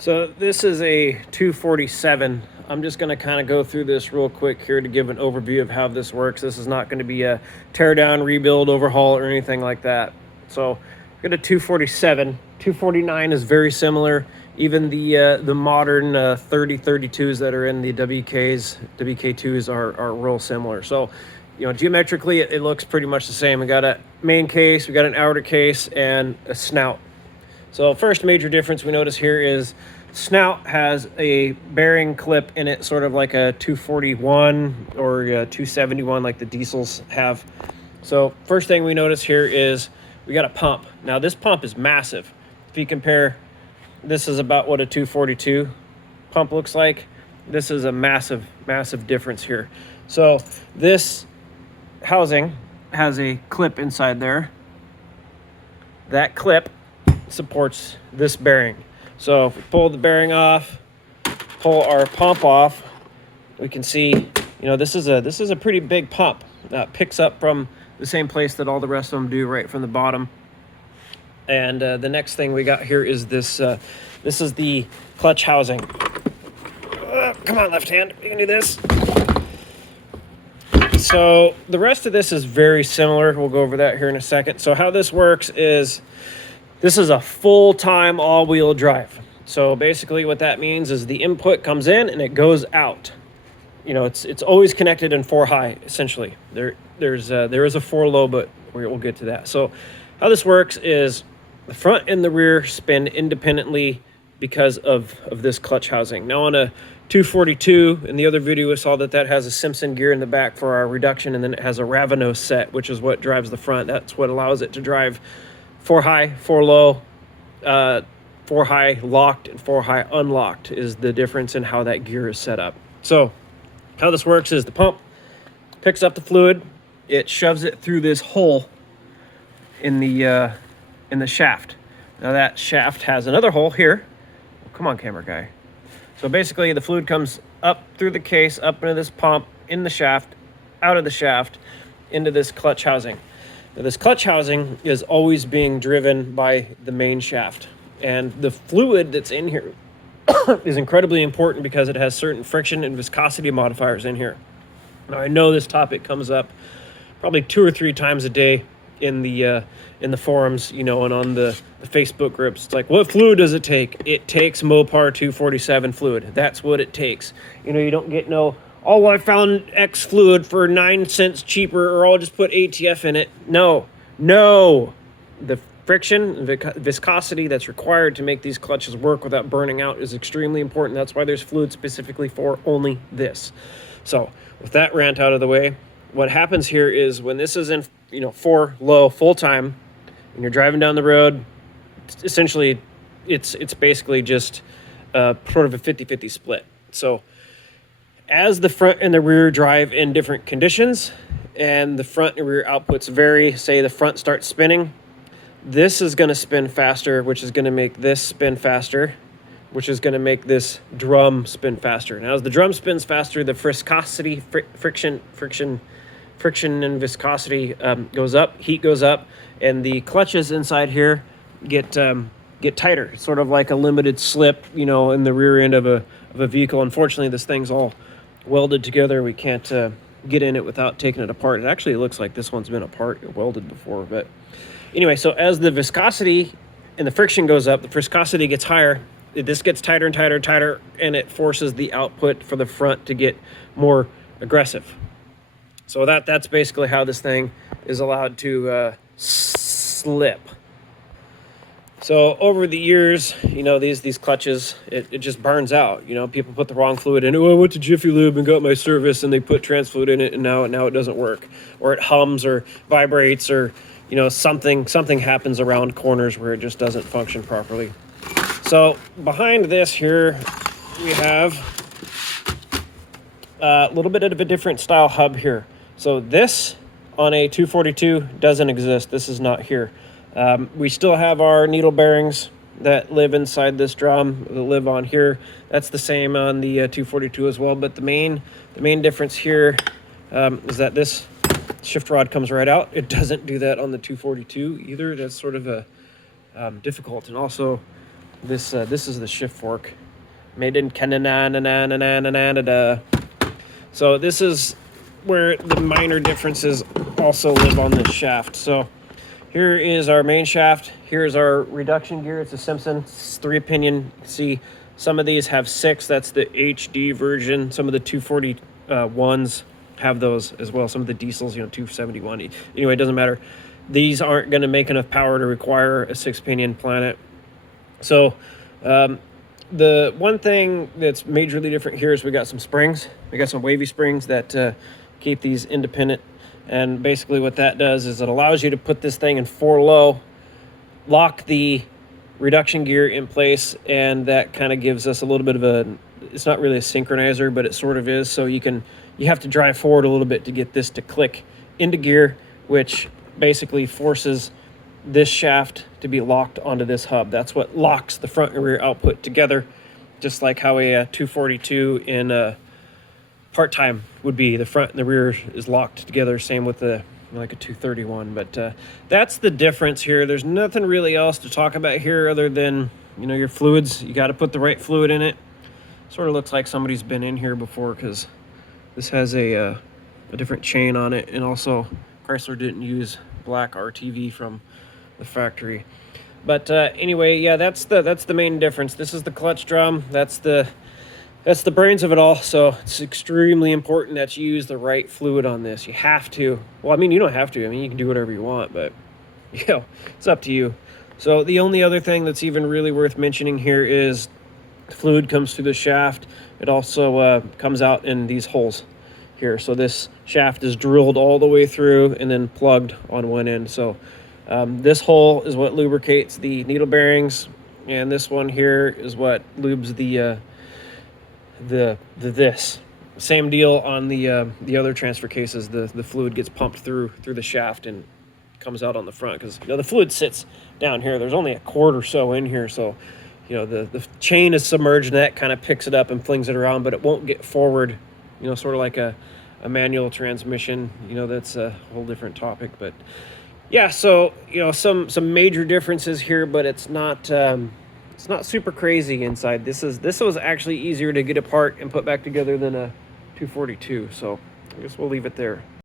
So this is a 247. I'm just going to kind of go through this real quick here to give an overview of how this works. This is not going to be a tear down, rebuild, overhaul, or anything like that. So got a 247. 249 is very similar. Even the modern 3032s that are in the WK2s are real similar. So, you know, geometrically it looks pretty much the same. We got a main case, we got an outer case, and a snout. So first major difference we notice here is snout has a bearing clip in it, sort of like a 241 or a 271 like the diesels have. So first thing we notice here is we got a pump. Now this pump is massive. If you compare, this is about what a 242 pump looks like. This is a massive, massive difference here. So this housing has a clip inside there. That clip supports this bearing. So if we pull the bearing off, pull our pump off, we can see, you know, this is a pretty big pump that picks up from the same place that all the rest of them do, right from the bottom. And the next thing we got here is this. This is the clutch housing. Come on, left hand, you can do this. So the rest of this is very similar. We'll go over that here in a second. So how this works is, this is a full-time all-wheel drive. So basically what that means is the input comes in and it goes out. You know, it's always connected in 4-high, essentially. There is a 4-low, but we'll get to that. So how this works is the front and the rear spin independently because of this clutch housing. Now on a 242, in the other video we saw that has a Simpson gear in the back for our reduction, and then it has a Raveno set, which is what drives the front. That's what allows it to drive 4-high, 4-low, 4-high locked, and 4-high unlocked is the difference in how that gear is set up. So how this works is the pump picks up the fluid, it shoves it through this hole in the shaft. Now that shaft has another hole here. Oh, come on, camera guy. So basically the fluid comes up through the case, up into this pump, in the shaft, out of the shaft, into this clutch housing. Now, this clutch housing is always being driven by the main shaft, and the fluid that's in here is incredibly important because it has certain friction and viscosity modifiers in here. Now I know this topic comes up probably 2 or 3 times a day in the forums, you know, and on the Facebook groups. It's like, what fluid does it take? It takes Mopar 247 fluid. That's what it takes. You know, you don't get no, oh, I found X fluid for 9 cents cheaper, or I'll just put ATF in it. No. The friction, viscosity that's required to make these clutches work without burning out is extremely important. That's why there's fluid specifically for only this. So with that rant out of the way, what happens here is when this is in, you know, 4-low full time, and you're driving down the road, essentially it's basically just sort of a 50-50 split. So as the front and the rear drive in different conditions and the front and rear outputs vary, say the front starts spinning, this is going to spin faster, which is going to make this spin faster, which is going to make this drum spin faster. Now as the drum spins faster, the viscosity, friction and viscosity goes up, heat goes up, and the clutches inside here get tighter. It's sort of like a limited slip, you know, in the rear end of a vehicle. Unfortunately, this thing's all welded together. We can't get in it without taking it apart. It actually looks like this one's been welded before, but anyway, so as the viscosity and the friction goes up, the viscosity gets higher, this gets tighter and tighter and tighter, and it forces the output for the front to get more aggressive. So that's basically how this thing is allowed to slip. So over the years, you know, these clutches, it just burns out. You know, people put the wrong fluid in. Oh, I went to Jiffy Lube and got my service, and they put trans fluid in it, and now it doesn't work, or it hums or vibrates, or, you know, something happens around corners where it just doesn't function properly. So behind this here, we have a little bit of a different style hub here. So this on a 242 doesn't exist. This is not here. We still have our needle bearings that live inside this drum, that live on here. That's the same on the 242 as well. But the main difference here is that this shift rod comes right out. It doesn't do that on the 242 either. That's sort of a difficult. And also This is the shift fork, made in Canada. So this is where the minor differences also live on this shaft. So here is our main shaft. Here's our reduction gear. It's a Simpson. It's 3-pinion. You can see some of these have 6. That's the HD version. Some of the 241s have those as well. Some of the diesels, 271. Anyway, it doesn't matter. These aren't going to make enough power to require a 6-pinion planet. So the one thing that's majorly different here is we got some springs. We got some wavy springs that keep these independent. And basically what that does is it allows you to put this thing in 4-low, lock the reduction gear in place, and that kind of gives us a little bit of it's not really a synchronizer, but it sort of is. So you have to drive forward a little bit to get this to click into gear, which basically forces this shaft to be locked onto this hub. That's what locks the front and rear output together, just like how a 242 in part-time would be. The front and the rear is locked together, same with like a 231. But that's the difference here. There's nothing really else to talk about here other than your fluids. You got to put the right fluid in it. Sort of looks like somebody's been in here before, because this has a different chain on it, and also Chrysler didn't use black RTV from the factory. But anyway, yeah, that's the main difference. This is the clutch drum. That's the brains of it all. So it's extremely important that you use the right fluid on this. You have to. Well, I mean, you don't have to. I mean, you can do whatever you want, but it's up to you. So the only other thing that's even really worth mentioning here is the fluid comes through the shaft. It also comes out in these holes here. So this shaft is drilled all the way through and then plugged on one end. So this hole is what lubricates the needle bearings, and this one here is what lubes this. Same deal on the other transfer cases. The fluid gets pumped through the shaft and comes out on the front, because the fluid sits down here. There's only a quart or so in here, so the chain is submerged, and that kind of picks it up and flings it around, but it won't get forward. Sort of like a manual transmission. That's a whole different topic, but yeah. So some major differences here, but it's not super crazy inside. This was actually easier to get apart and put back together than a 242. So I guess we'll leave it there.